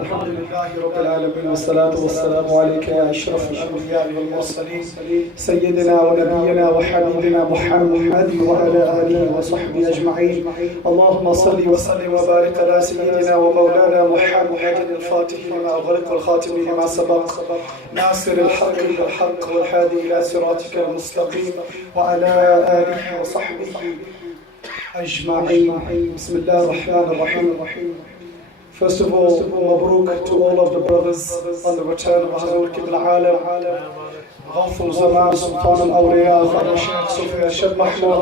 الحمد لله رب العالمين والصلاة والسلام عليك يا أشرف الأنبياء والمرسلين سيدنا ونبينا وحبيبنا محمد وعلى آله وصحبه أجمعين. اللهم صل وسلم وبارك على سيدنا ومولانا محمد الفاتح لما أغلق والخاتم لما سبق ناصر الحق بالحق والهادي إلى صراطك المستقيم وعلى آله وصحبه أجمعين. بسم الله الرحمن الرحيم. First of all, Mabruk to all of the brothers on the return of Hazrat Qibla Alam, Ghawthul Zaman, Sultan al-Awliya, Father Shaykh Sufi Shad Mahmud,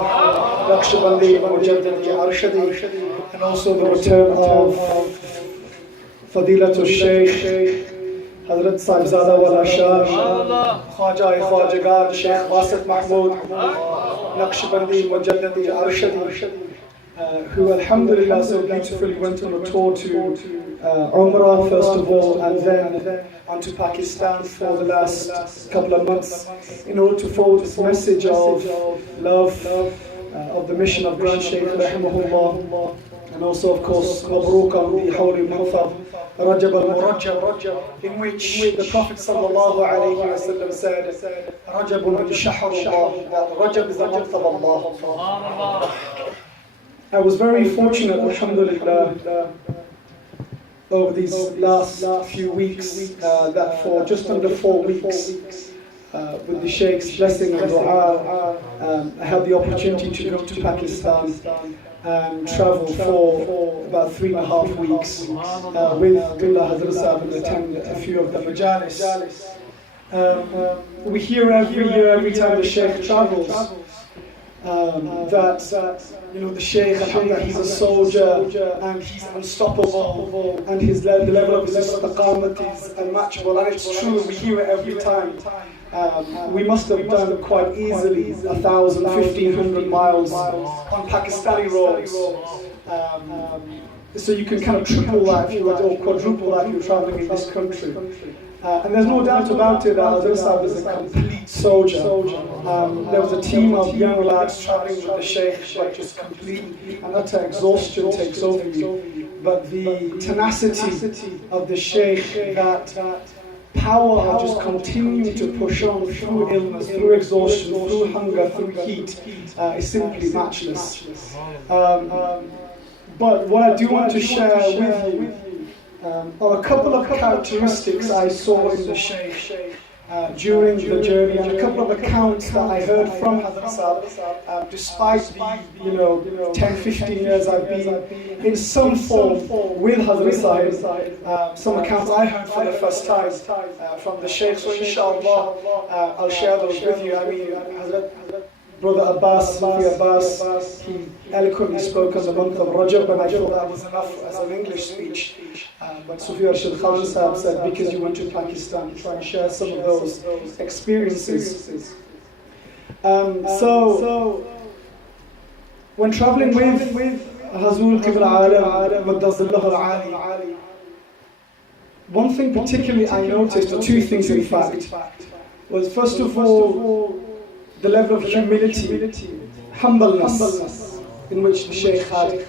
Naqshbandi, Mujaddidi Arshadi, and also the return of Fadilatul Shaykh, Hazrat Sahibzada Wala Shah, Khwajagan, Shaykh Wasit Mahmud, Naqshbandi, Mujaddidi Arshadi, who alhamdulillah so beautifully went on a tour to Umrah first of all and then on to Pakistan for the last couple of months in order to forward this message of love of the mission of Grand Shaykh rahimahullah, and also of course Mabruk on the holy month of Rajab al-Murajab, in which the Prophet sallallahu alayhi wa sallam said Rajabun shahrullah, that Rajab is the month of Allah. I was very fortunate, alhamdulillah, over these last few weeks, that for just under 4 weeks, with the Shaykh's blessing and dua, I had the opportunity to go to Pakistan and travel for about 3.5 weeks with Billah Hazrat Sahib and attend a few of the majalis. We hear every year, every time the Shaykh travels, that the Shaykh, that he's a soldier and he's unstoppable and the level of his istiqamat is unmatchable, and it's true, we hear it every time. We must have done quite easily 1,000, 1,500 miles on Pakistani roads. So you can kind of triple that if you were, or quadruple that if you're traveling in this country. And there's no doubt about it that Hazrat Sahib is a complete soldier. There was a team of young lads traveling with the Shaykh, but just complete and utter exhaustion takes over you. But the tenacity of the Shaykh, that power of just continuing to push on through illness, through exhaustion, through hunger, through heat, is simply matchless. But what I do want to share with you are a couple of characteristics I saw in the Shaykh during the journey, and a couple of accounts that I heard from Hazrat Sahib, despite the 10-15 years I've been in some form with Hazrat Sahib. Some accounts I heard for the first time from the Shaykh, so inshallah I'll share those with you. I mean, Hazrat Brother Abbas, Sufi Abbas, he eloquently spoke on the month of Rajab, and I thought that was enough as an English speech. But Sufi Arshad Khan Sahib said, because you went to Pakistan, try and share some of those experiences. So, when traveling with Hazul Qibla Alam, Maddazillah al-Ali, one thing particularly I noticed, or two things in fact, was first of all, the level of humility, humbleness in which the Shaykh had.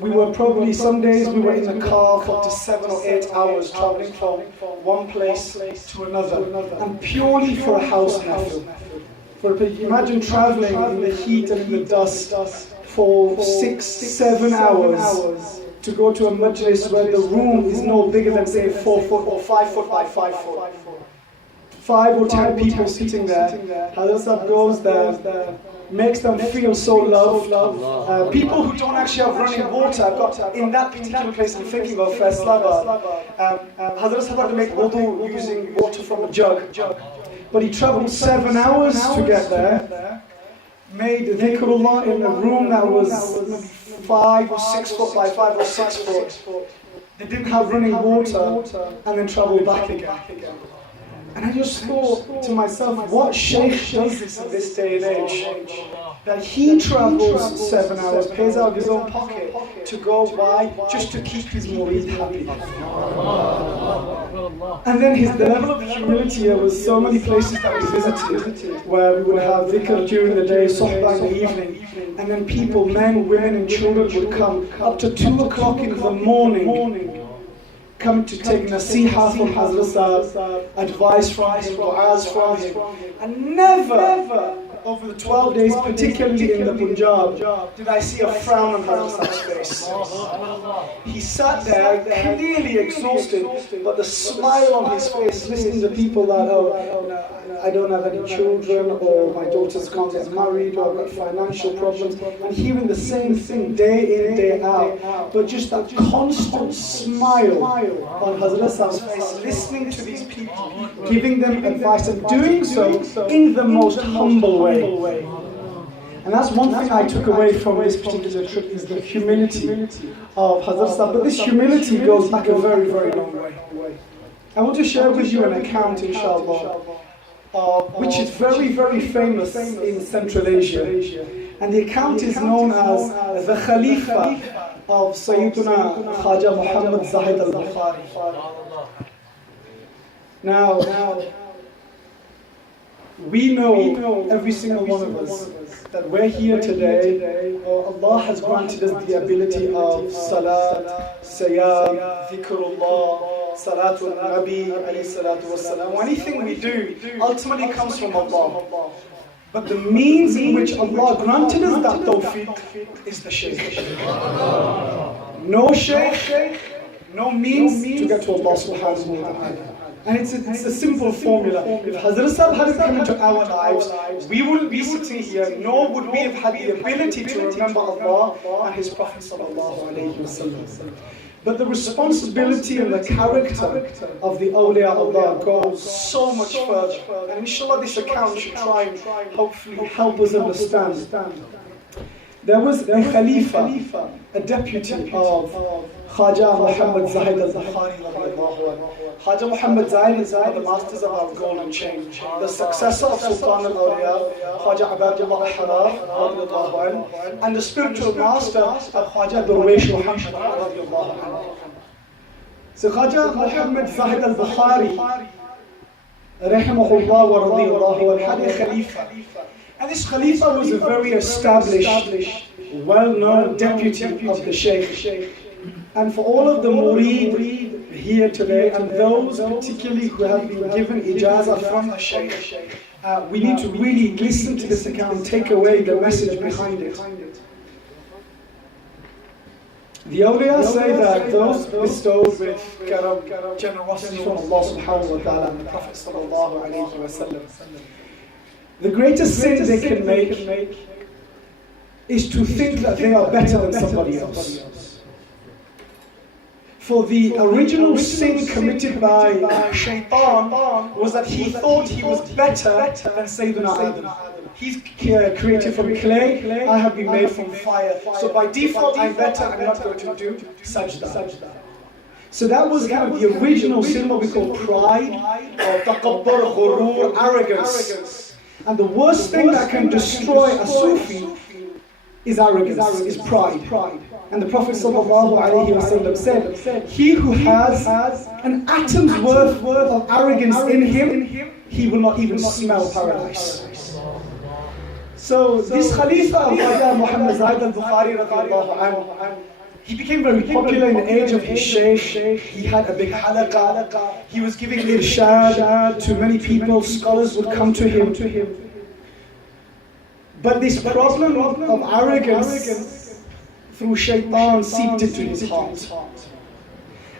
We were probably, some days we were in the car for up to 7 or 8 hours traveling from one place to another, and purely for a house nafil. Imagine traveling in the heat and in the dust for 6-7 hours to go to a majlis where the room is no bigger than say 4 foot or 5 foot by 5 foot. 5 or 10 people sitting there. Hazrat Sahib goes there, makes them feel so loved. People who don't actually have running water, I've got in that particular place I'm thinking of, Faisalabad, Hazrat Sahib had to make wudu using water from a jug. But he travelled 7 hours to get there, made dhikrullah in a room that was maybe 5 or 6 foot by 5 or 6 foot. They didn't have running water, and then travelled back again. And I just thought to myself, what Shaykh does this in this day and age? That he travels 7 hours, pays out of his own pocket to go by just to keep his murid happy. And then the level of humility, there was so many places that we visited where we would have dhikr during the day, sohbah in the evening, and then people, men, women and children would come up to 2 o'clock in the morning come to take nasiha from Hazrat Sahib, advice from him, du'as from him, and never over the 12 days, particularly in the Punjab, did I see a frown on Hazrat Sahib's face. He sat there clearly exhausted, but the smile on his face, listening to people that, I don't have any children, or my daughters can't get married, or I've got financial problems, and hearing the same thing day in, day out, but just that constant smile on Hazrat Sahib's face, listening to these people, giving them advice, and doing so in the most humble way. And that's one thing I took away from this particular trip, is the humility of Hazrat Sahib. But this humility goes back a very, very long way. I want to share with you an account, inshallah, which is very, very famous in Central Asia. And the account is known as the Khalifa of Sayyiduna Khaja Muhammad Zahid al-Bukhari. Now, we know, every single one of us, that we're here today. Allah has granted us the ability of salat, siyam, dhikrullah, salatul nabi, alayhi salatu wassalam. Anything we do ultimately comes from Allah. But the means in which Allah granted us that tawfiq is the shaykh. No shaykh, no means to get to Allah subhanahu wa ta'ala. And it's a simple formula. If Hazrat Sahib hadn't come into our lives, we wouldn't be sitting here, nor would we have had the ability to remember Allah and His Prophet sallallahu alayhi wasallam. But the responsibility and the character of the awliya Allah goes so much further. And inshallah this account should try and hopefully help us understand. There was a Khalifa, a deputy of Khaja Muhammad Zahid al-Bukhari radiallahu anhu. Khaja Muhammad Zahid is one of the masters of our golden chain. The successor of Sultan al-Awliya, Khaja Abdullah Harar radiallahu anhu, and the spiritual master of Khaja Durwesh Muhammad radiallahu anhu. So Khaja Muhammad Zahid al-Bukhari rahimahullah wa radiyallahu anhu had a Khalifa. And this Khalifa was a very established, well-known deputy of the Shaykh. And for all of the murid here today, and those particularly who have been given ijazah from the Shaykh, we need to really listen to this account and take away the message behind it. The awliya say that those bestowed with generosity from Allah subhanahu wa ta'ala and the Prophet sallallahu alayhi wa sallam, the greatest sin they can make is to think that they are better than somebody else. For the original sin committed by Shaitan was that he thought he was better than Sayyidina Adam. He's created from clay, I have been made from fire. So by default I'm better, I'm not going to do sajda. So that was kind of the original sin, what we call pride, or takabbur, ghurur, arrogance. And the worst thing that can destroy a Sufi is arrogance, is pride. And the Prophet ﷺ said, he who has an atom's worth of arrogance in him, he will not even smell paradise. So this Khalifa of Khaja Muhammad Zahid al-Bukhari radiallahu anhu, he became very popular in the age of his Shaykh. He had a big halaqah. He was giving irshad to many people. Scholars would come to him. But this problem of arrogance through Shaitan seeped into his heart.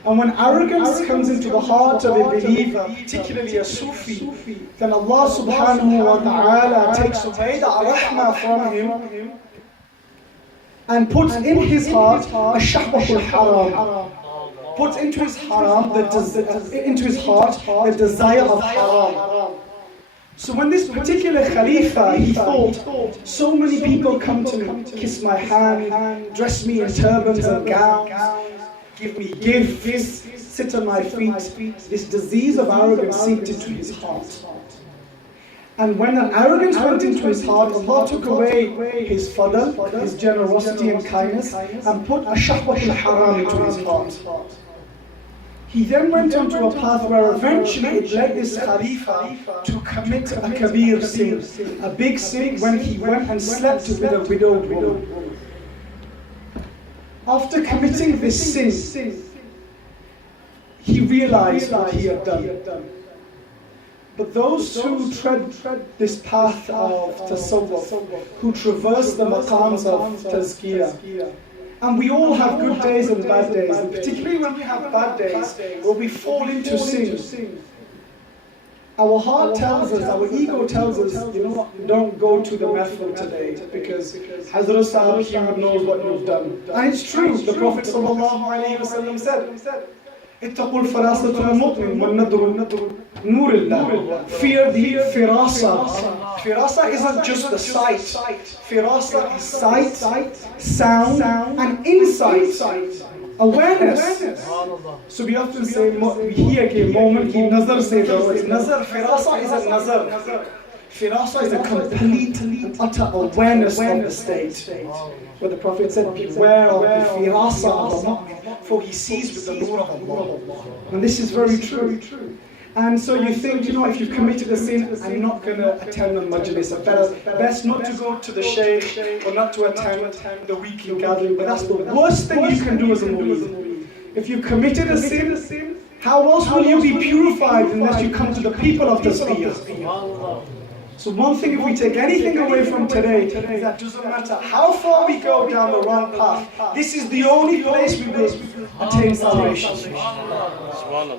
And when arrogance comes into the heart of a believer, particularly a Sufi, then Allah subhanahu wa ta'ala takes away the rahmah from him and puts in his heart a shahbatul haram. Puts into his heart the desire of haram. So when this particular Khalifa, he thought, so many people come to me, kiss my hand, dress me in turbans and gowns, give me gifts, sit on my feet. This disease of arrogance seeped into his heart. And when an arrogance went into his heart, Allah took away his fadl, his generosity and kindness, and put a shahwatul haram into his heart. He then went onto a path where eventually it led this Khalifa to commit a kabir sin, a big sin, when he went and slept with a widowed woman. After committing this sin, he realized what he had done. But those who tread this path of tasawwuf, who traverse the maqams of tazkiyah, and we all have good days and bad days, and particularly when we have bad days, where we fall into sin, our heart tells us, our ego tells us, you know what, don't go to the mehfil today, because Hazrat Sahib here knows what you've done. And it's true, the Prophet ﷺ said, اتقوا الفراسة المؤمن والنذر نور الله. Fear the firasa. Firasa isn't just the sight. Firasa is sight, sound, and insight. Awareness. So we often say, we hear ke moment ki nazar se do. It's nazar. Firasa is a nazar. Firasa is a complete and utter awareness of the state. But the Prophet said, beware of the firasa of the mu'min, for he sees with the nur of Allah. And this is very true. And so you think, you know, if you've committed a sin, I'm not going to attend the majlis. Best not to go to the shaykh or not to attend the weekly gathering. But that's the worst thing you can do as a murid. If you've committed a sin, how else will you be purified unless you come to the people of tasbih? So one thing, if we take anything away from today, is that doesn't matter how far we go down the wrong path, this is the only place we will attain salvation.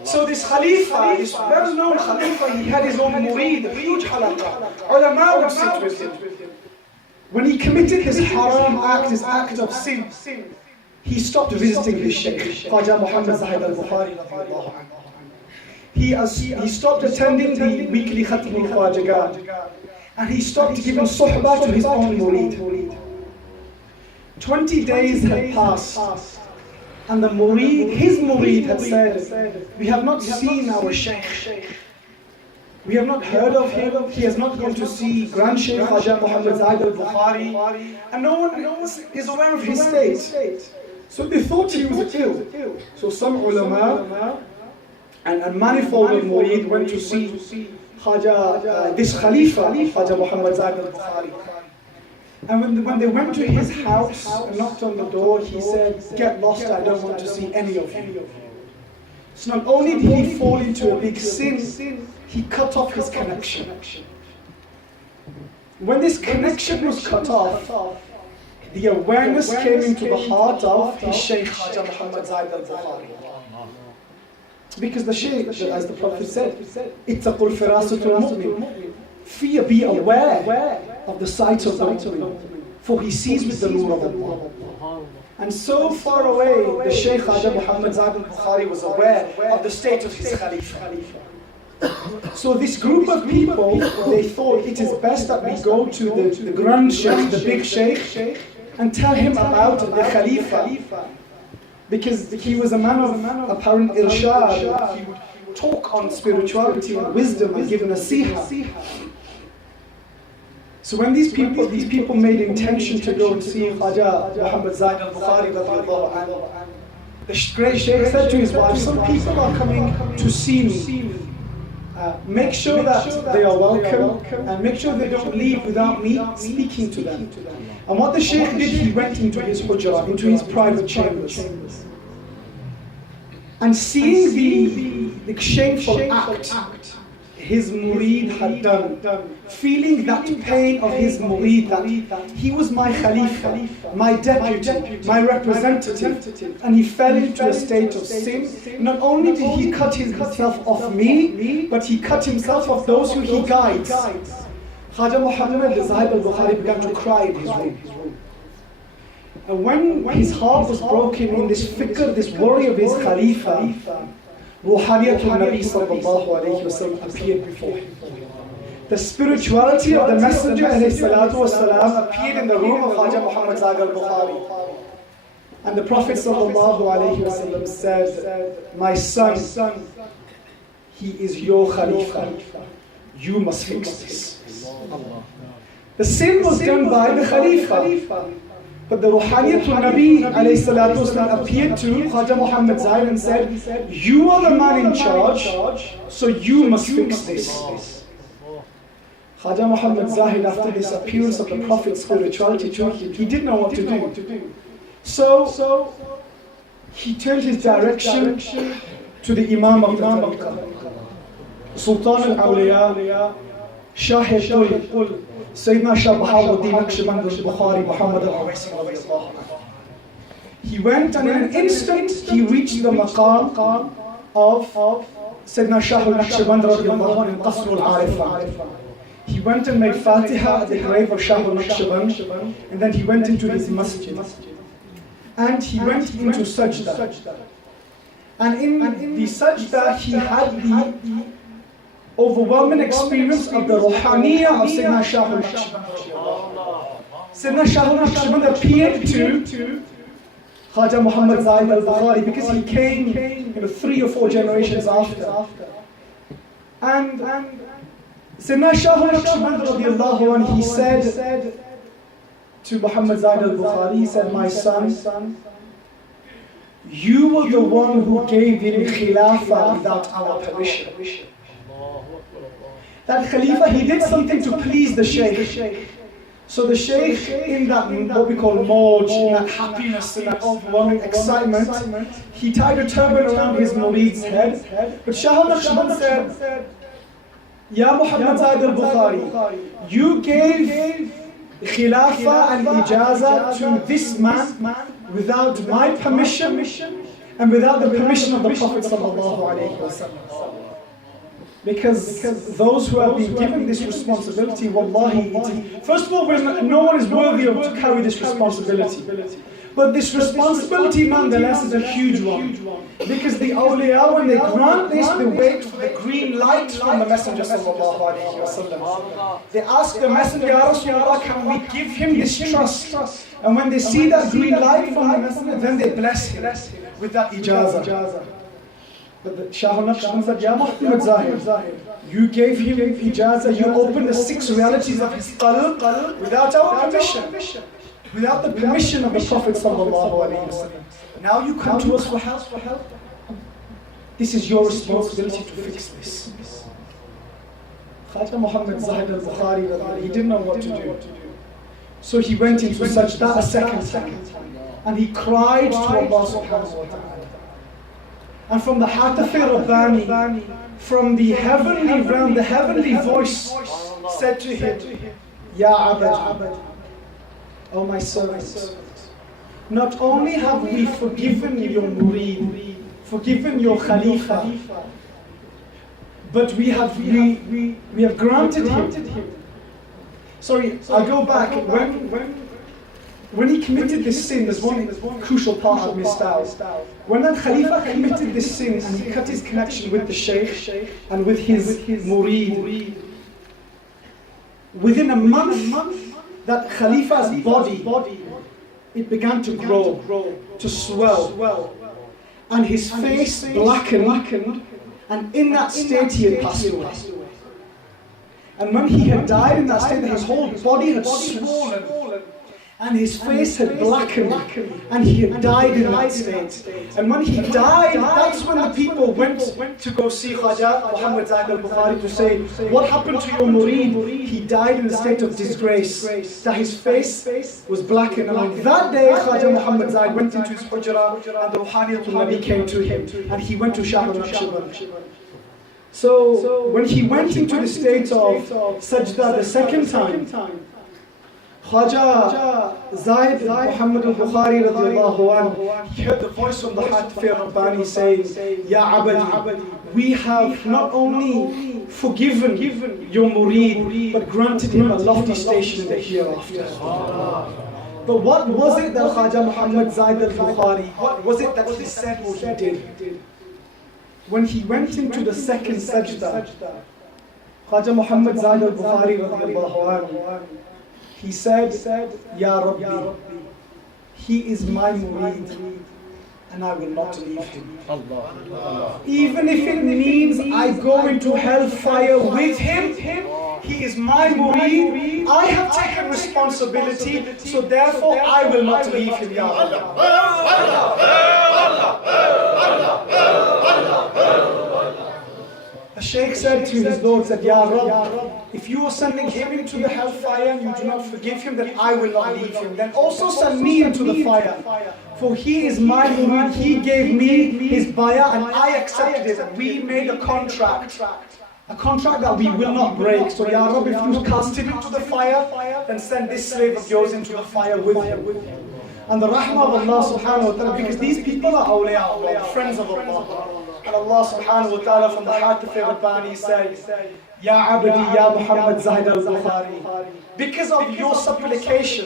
So this Khalifa, this well-known Khalifa, he had his own murid, a huge halaqah. Ulama would sit with him. When he committed his haram act, his act of sin, he stopped visiting his shaykh, Khwaja Muhammad Zahid al-Bukhari radiallahu anhu. He stopped attending the weekly Khatm al-Khwajagat, and he stopped giving suhbah to his own murid. 20 days had passed, and the murid, his murid had said, we have not seen our shaykh, we have not heard of him, he has not gone to see Grand Shaykh Khwaja Muhammad Zahid al-Bukhari, and no one is aware of his state. So they thought he was ill. So some ulama and manifold of murid went to see Khaja, this Khalifa, Khwaja Muhammad Zahid al-Bukhari. And when they went to his house and knocked on the door, he said, get lost, I don't want to see any of you. So not only did he fall into a big sin, he cut off his connection. When this connection was cut off, the awareness came into the heart of his Shaykh Khwaja Muhammad Zahid al-Bukhari. Because the Shaykh, as the Prophet said, ittaqul firasatul mu'min. Fear, be aware of the sight of the mu'min, for he sees with the nur of Allah. And so far away, the Shaykh Khwaja Muhammad Zahid al-Bukhari was aware of the state of his Khalifa. So this group of people, they thought it is best that we go to the grand Shaykh, the big Shaykh, and tell him about the Khalifa. Because he was a man of apparent irshad. He would talk on spirituality and wisdom and give nasiha. So when these people made intention to go and see Khwaja Muhammad Zahid al-Bukhari radiallahu anhu, the great Shaykh said to his wife, some people are coming to see me. Make sure that they are welcome, and make sure they don't leave without me speaking to them. And what the Shaykh did, he went into his hujra, into his private chambers. And seeing the shameful act his murid had done, feeling that pain of his murid, that he was my Khalifa, my deputy, my representative, and he fell into a state of sin. Not only did he cut himself off me, but he cut himself off those who he guides. Khwaja Muhammad Zahid al-Bukhari began to cry in his room. And when his heart was broken in this fikr, this worry of his Khalifa, Ruhaniyatul Nabi sallallahu alayhi wa sallam appeared before him. The spirituality of the Messenger alayhi salatu wasalam appeared in the room of Khwaja Muhammad Zahid al-Bukhari. And the Prophet sallallahu alayhi wa sallam said, my son, he is your Khalifa. You must fix this. The sin was done by the Khalifa. But the Ruhaniyatul Nabi alayhi salatu wasalam appeared to Khwaja Muhammad Zahid and said, you are the man in charge, so you must fix this. Khwaja Muhammad Zahid, after this appearance of the Prophet's spirituality to him, he didn't know what to do. So he turned his direction to to the Imam of the Tariqah, Sultan al-Awliya, Shahid Qul, Sayyidina Shah Bahauddin Naqshband al-Bukhari, Muhammad al-Awaisi radiyallahu anhu. He went and in an instant he reached the maqam of Sayyidina Shah al-Naqshband radiyallahu anhu in Qasr al-Arifan. He went and made Fatiha at the grave of Shah al-Naqshband, and then he went into his masjid. And he went into sajda. And in the sajda he had the overwhelming experience of the ruhaniyah of Sayyidina Shah al-Naqshband. Sayyidina Shah al-Naqshband appeared to Khaja Muhammad Zaid al-Bukhari because he came 3 or 4 generations after. And Sayyidina Shah al-Naqshband radiyallahu anhu, he said to Muhammad Zaid al-Bukhari, he said, my son, you were the one who gave him khilafah without our permission. That Khalifa, he did something to please the Shaykh. So the Shaykh, in that what we call mawj, in that happiness, in that overwhelming excitement, he tied a turban around his murid's head. But Shah al-Naqshband said, Ya Muhammad Zaid al-Bukhari, you gave khilafah and ijazah to this man without my permission and without the permission of the Prophet sallallahu alaihi wasallam. Because those who have been given this responsibility, wallahi, first of all, no one is worthy of to carry this responsibility. But this responsibility, nonetheless, is a huge one. Because the awliya, when they grant this, they wait for the green light from the Messenger sallallahu alaihi wasallam. They ask the Messenger, Ya Rasulullah, can we give him this trust? And when they see that green light from the Messenger, then they bless him with that ijazah. But the Shah al-Naqshband said, Ya Muhammad Zahir, you gave him ijazah, you opened the 6 realities of his qalb without our permission. Without the permission of the Prophet sallallahu alaihi wasallam. Now you come to us for help. This is your responsibility to fix this. Khaja Muhammad Zaid al-Bukhari, he didn't know what to do. So he went into sajda a second time. And he cried to Allah subhanahu wa ta'ala. And from the Hataf-e Rabbani, from the heavenly realm, the heavenly voice said to him, Ya Abad, O my servant, not only have we forgiven your murid, forgiven your Khalifa, but we have granted him. Sorry, I'll go back. When he committed this sin, there's one crucial part I've missed out. When that Khalifa committed this sin and he cut his connection with the Shaykh and with his murid, within a month, that Khalifa's body, it began to grow, to swell, and his face blackened, and in that state he had passed away. And when he had died in that state, his whole body had swollen, and his face had blackened, and he had died in that state. And when he died, that's when the people went to go see Khaja Muhammad Zaid al-Bukhari to say, what happened to your murid? He died in a state of disgrace, that his face was blackened. And on that day, Khaja Muhammad Zaid went into his hujra, and the Ruhaniyatul Nabi came to him, and he went to Shah al-Naqshband. So when he went into the state of sajda the second time, Khaja Zaid Muhammad al-Bukhari radiyallahu anhu, he heard the voice from the Hataf-e Rabbani saying, Ya Abadi, we have not only forgiven your murid, but granted him a lofty station in the hereafter. But what was it that Khaja Muhammad Zaid al-Bukhari, what was it that he said or he did? When he went into the second sajda, Khaja Muhammad Zaid al-Bukhari radiyallahu anhu, he said, Ya Rabbi, he is my murid and I will not leave him. Even if it means I go into hellfire with him, he is my murid. I have taken responsibility, so therefore I will not leave him, Ya Rabbi. The Shaykh said to his Lord, said, Ya Rabb, if you are sending him into the hellfire and you do not forgive him, then I will not leave him. Then also send me into the fire. For he is my murid, he gave me his bayah and I accepted it. We made a contract that we will not break. So Ya Rabb, if you cast him into the fire, then send this slave of yours into the fire with him. And the rahmah of Allah subhanahu wa ta'ala, because these people are awliya Allah, friends of Allah. And Allah subhanahu wa ta'ala from the heart of Rabbani says, Ya Abdi, Ya Muhammad Zahid al-Bukhari, because of your supplication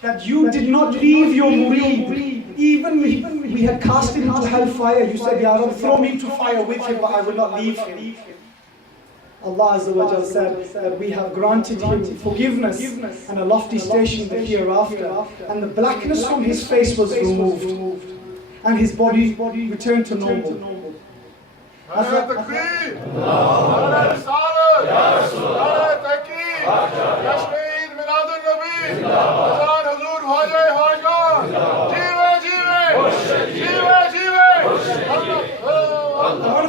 that you did not leave your murid, even we had cast him into hellfire, you said, Ya Rabb, throw me into fire with him, but I will not leave him. Allah Azza wa Jal said that we have granted him forgiveness and a lofty station in the hereafter, and the blackness from his face was removed, and his body returned to normal. When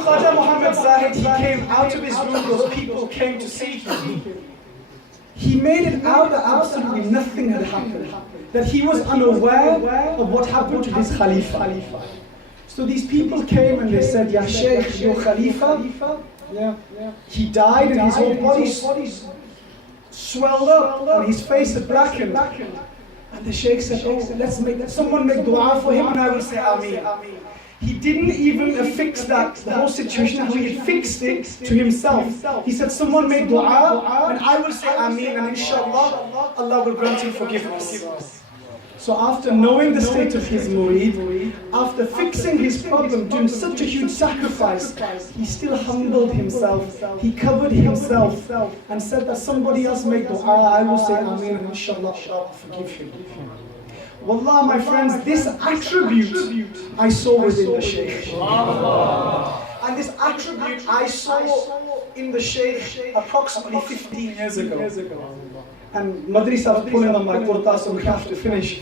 Khaja Muhammad Zahid, he came out of his room, those people came to see him. He made it out that absolutely nothing had happened, that he was unaware of what happened to his Khalifa. So these people came and they said, Ya Shaykh, your Khalifa, he died and his whole body swelled up and his face had blackened. And the Shaykh said, oh, someone make dua for him and I will say Ameen. He didn't even affix the whole situation, how he had fixed it to himself. He said, someone make dua and I will say Ameen, and inshallah, Allah will grant him forgiveness. So after knowing the state of his murid, after fixing his problem, doing such a huge sacrifice, he still humbled himself, he covered himself and said that somebody else make dua, I will say Ameen, and inshallah, Allah will forgive him. Wallah, my friends, this attribute I saw within the Shaykh. And this attribute I saw in the Shaykh approximately 15 years ago. And Madrasa was pulling on my kurta, so we have to finish.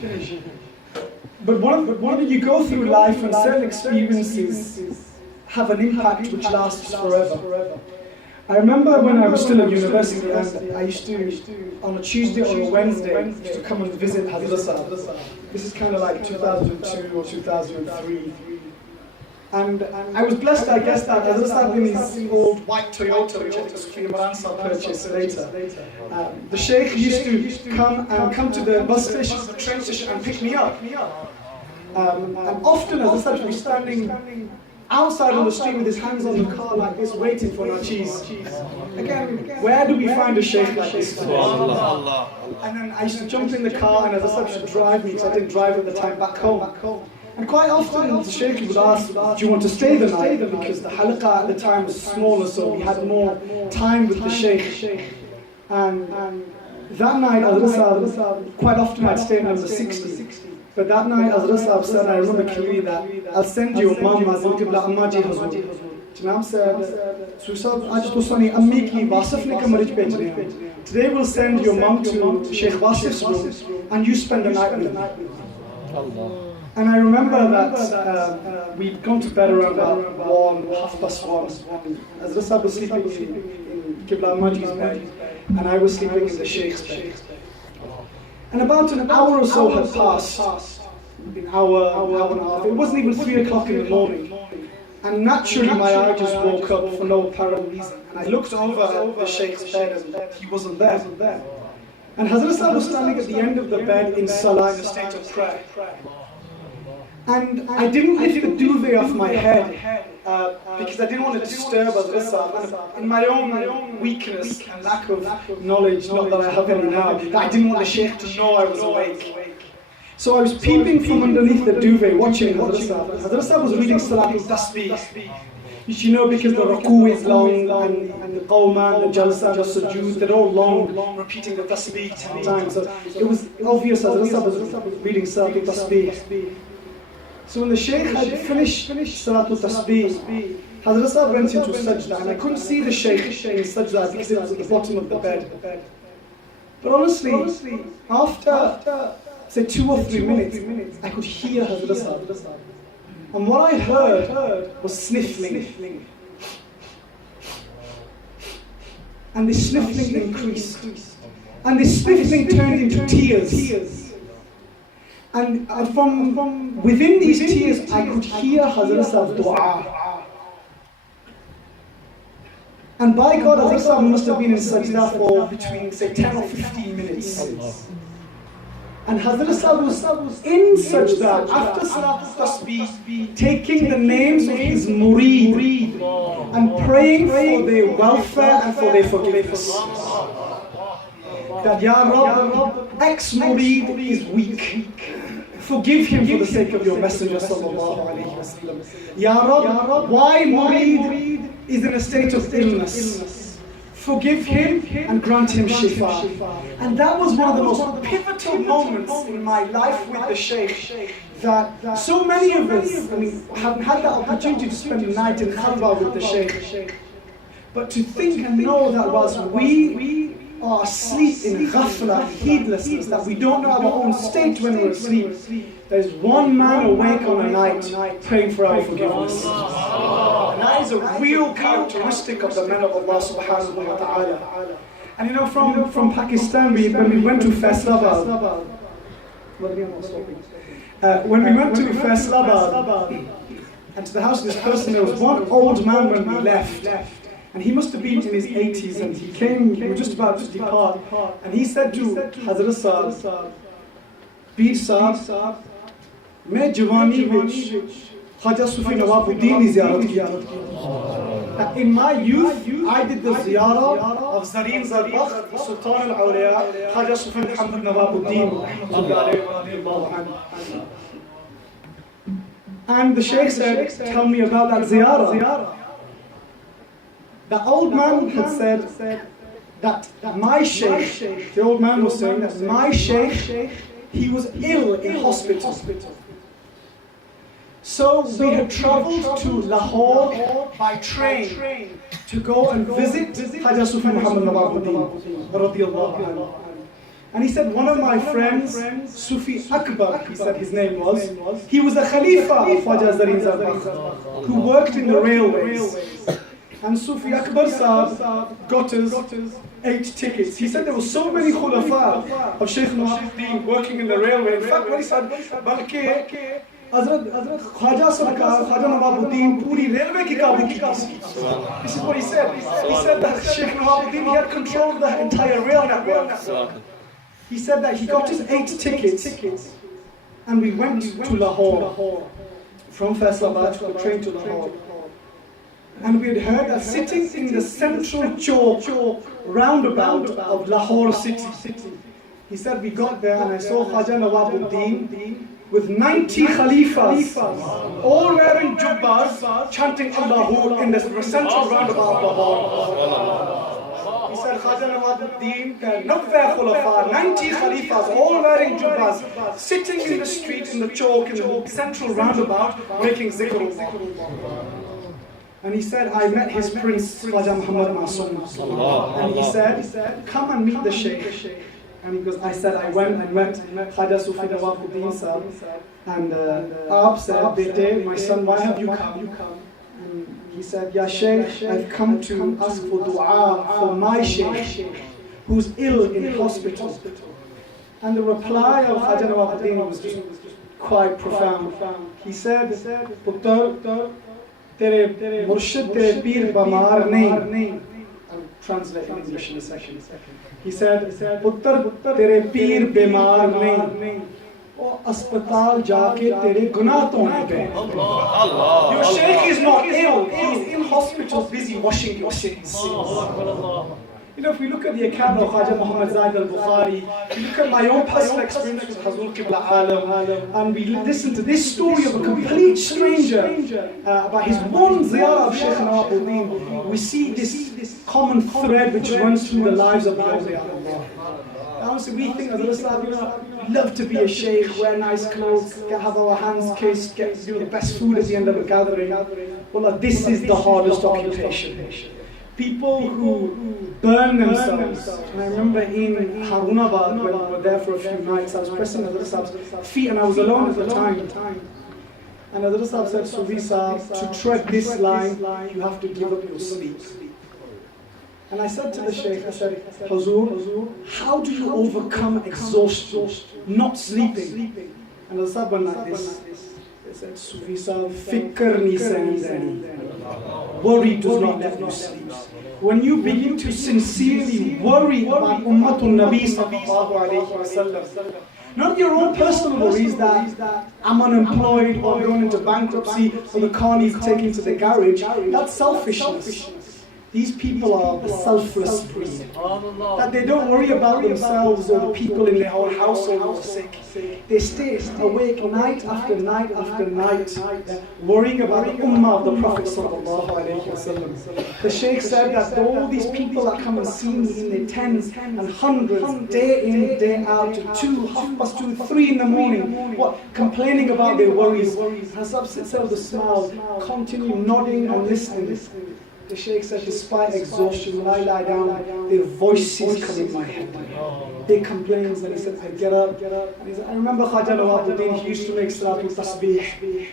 But when you go through life and certain experiences have an impact which lasts forever. I remember when I was still at university and I used to, on a Tuesday or a Wednesday, used to come and visit Hazrat. This is kind of like 2002 or 2003. And I was blessed, I guess, that Hazrat in his old white Toyota, which I think Sufi purchased later. The Shaykh used to come to the bus station, the train station, and pick me up. And often, as I said, we standing outside on the street with his hands on the car like this, waiting for our cheese. Again, where do we find a Shaykh like this? And then I used to jump in the car, and as I said, he should drive me, because I didn't drive at the time back home. And quite often the Shaykh would ask, do you want to stay the night? Because the halaqah at the time was smaller, so we had more time with the Shaykh. And that night, quite often I'd stay number 60. But that night, Hazrat said, I remember clearly that I'll send your mom as Qibla Amma ji Hazur. Janab said, today we'll send your mom to Sheikh Wasif's room and you spend the night with me. And I remember that we'd gone to bed around about 1:30. Hazrat was sleeping in Qibla Amma ji's bed and I was sleeping in the Sheikh's bed. And about an hour or so had passed, an hour and a half. It wasn't even 3 o'clock in the morning. And naturally my eye just woke up for no apparent reason. And I looked over at the Sheikh's bed and he wasn't there. And Hazrat was standing at the end of the bed in salah in a state of prayer. And I didn't lift the duvet off my head because I didn't want to disturb Hazrat. In my own weakness and lack of knowledge, not that I have any now, that I didn't want the Shaykh to know I was awake. So I was peeping from underneath the duvet, watching Hazrat. Hazrat was reading Salatul Tasbih. You know, because the Ruku is long, and the Qawma, and the Jalsa, the Sujood, they're all long, repeating the Tasbih 10 times. So it was obvious Hazrat was reading Salatul Tasbih. So when the Shaykh had finished Salatul Tasbih, Hazrat went into Sajda, and I couldn't see the Shaykh in Sajda because it was at the bottom of the bed. But honestly, after say 2 or 3 minutes, I could hear Hazrat. And what I heard was sniffling. And this sniffling increased. And this sniffling turned into tears. And from within these tears, I could hear Hazrat Sahib's dua. And by God, Hazrat Sahib must have been in sajda for between, say, 10 or 15 minutes. And Hazrat Sahib was in sajda after Salat al-Tasbih, taking the names of his murid and praying for their welfare and for their forgiveness. That, Ya Rabb, ex-murid is weak. Forgive him for the sake of your Messenger sallallahu alayhi wa sallam. Ya Rabb, why murid is in a state of illness? Forgive him and grant him shifa. And that was one of the most pivotal moments in my life with the Shaykh, that so many of us haven't had that opportunity to spend the night in khalwa with the Shaykh. But to think and know that whilst we are asleep in ghafla, heedlessness, that we don't know our own state when we're asleep, there's one man awake on a night praying for our forgiveness. And that is a real characteristic of the men of Allah subhanahu wa ta'ala. And you know, from Pakistan, when we went to Faisalabad, when we went to Faisalabad, and to the house of this person, there was one old man when we left. And he must have been in his 80s, and he was just about to depart. And he said to Hazrat Sahib, Peer Sahib, मैं जवानी विच Khaja Sufi Nawabuddin की ज़ियारत किया. In my youth, I did the ziyarah of Zareen Zarbakh, Sultan al-Awliya, Khaja Sufi Muhammad Nawabuddin. And the Shaykh said, tell me about that ziyarah. The old man had said that my Shaykh, the old man was saying that my Shaykh, he was ill in hospital. So we had travelled to Lahore by train to go and visit Khaja Sufi Muhammad Nawabuddin radiyallahu anhu. And he said, one of my friends, Sufi Akbar, he said his name was, he was a Khalifa of Khaja Zareen Zarbakh, who worked in the railways. And Sufi Akbar Sahib got us 8 tickets. He said there were so many khulafa of Shaykh Nawabuddin working in the railway. In fact, when he said, Balke, Hazrat Khaja Sarkar, Khaja Nawabuddin, puri railway ki kabu ki thi. This is what he said. He said that Shaykh Nawabuddin, he had control of the entire rail network. He said that he got us 8 tickets, and we went to Lahore. From Faisalabad, we train to Lahore. And we had heard that sitting in the central chowk roundabout of Lahore city. He said we got there and I saw Khaja Nawabuddin with 90 Khalifas, all wearing jubbas, chanting Allahu in the central roundabout of Lahore. He said Khaja Nawabuddin, 90 khulafa, 90 Khalifas, all wearing jubbas, sitting in the street, in the chowk, in the central roundabout, making zikr. And he said, I met his prince, Khaja Muhammad Masoom. And he said, come and meet the Shaykh. And he goes, I went and met Khaja Sufi Nawabuddin Sahib. And Aap said, Bete, my son, why have you come? And he said, Ya Shaykh, I've come to ask for dua for my Shaykh, who's ill in hospital. And the reply of Khaja Nawabuddin was just quite profound. He said, Puttar, Tere murshid, tere peer bamar nahi. I'll translate in English in a second. He said, Puttar, tere peer bimar nahi. Oh, aspatal jaake tere gunah dhone pe. Your Shaykh is not ill, he's in hospital busy washing your sins. You know, if we look at the account of Khaja Muhammad Zaid al-Bukhari, we look at my own personal experience with Hazul Qibla Alam, and we listen to this story of a complete stranger about his one ziyarah of Shaykh Nawabuddin, we see this common thread which runs through the lives of the awliya of Allah. Honestly, we think as we love to be a Shaykh, wear nice clothes, have our hands kissed, get the best food at the end of a gathering. Well, this is the hardest occupation. People who burn themselves. And I remember in Harunabad, when we were there for a few nights, I was pressing Hazrat Sahib's feet and I was alone at the time. And Hazrat Sahib said, Sufi Sahib, to tread this line, you have to give up your sleep. And I said to the Shaykh, I said, Hazur, how do you overcome exhaustion, not sleeping? And the Sahib went like this. They said, Sufi Sahib, fikr ni sandani. Worry does not let you sleep. When you begin to sincerely worry about Ummatul Nabi sallallahu alayhi wa sallam, not your own personal worries that I'm unemployed or going into bankruptcy or the car needs taken to the garage, that's selfishness. These people are the selfless breed. That they don't worry about themselves or the people in their whole household who are sick. They stay awake night after night after night, worrying about the ummah of the Prophet sallallahu alaihi wasallam. The Shaykh said that all these people that come and see me in their tens and hundreds, day in, day out, to 2, 2:30, 3 in the morning, complaining about their worries. Hasab sits there with a smile, continue nodding and listening. The Shaykh said, despite exhaustion, when I lie down, their voices come in my head. They complain, and he said, I get up. And he said, I remember Khaja Nawabuddin, he used to make Salatul Tasbih.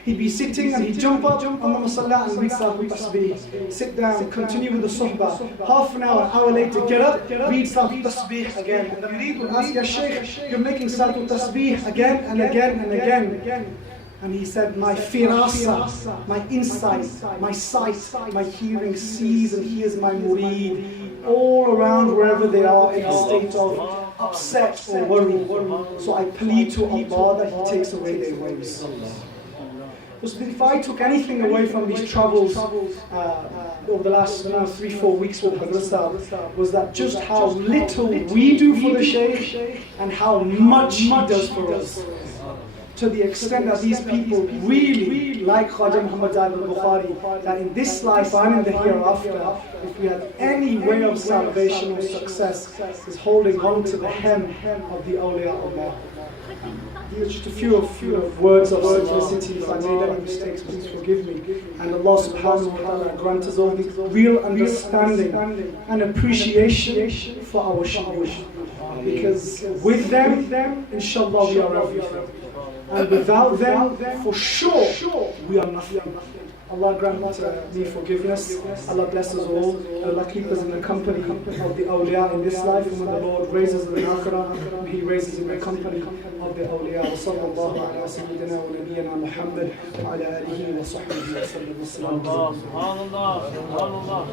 He'd be sitting and he'd jump up, Allahumma salli and read Salatul Tasbih. Sit down, continue with the suhbah. Half an hour later, get up, read Salatul Tasbih again. And the murid would ask, Ya Shaykh, you're making Salatul Tasbih again and again and again. And he said, my firasa, my insight, my sight, my hearing sees and hears my murid all around wherever they are in a state of upset or worry. So I plead to Allah that He takes away their worries. Because if I took anything away from these travels over the last 3-4 weeks with Madrasa, was that just how little we do for the Shaykh and how much He does for us. To the extent that these people really like Khaja Muhammad al-Bukhari, that in this life and in the hereafter, if we have any way of salvation or success, is holding on to the hem of the awliya Allah. These are just a few words of simplicity. If I made any mistakes, please forgive me. And Allah subhanahu wa ta'ala grant us all the real understanding and appreciation for our shuyukh. Because with them, inshallah, we are everything. And without them, for sure, we are nothing. Allah grant me forgiveness. Allah bless us all. Allah keep us in the company of the awliya in this life. And when the Lord raises in the akhirah, He raises in the company of the awliya. Wa sallallahu ala sayyidina wa nabiyyina Muhammad wa ala alihi wa sahbihi wa sallam. Subhanallah.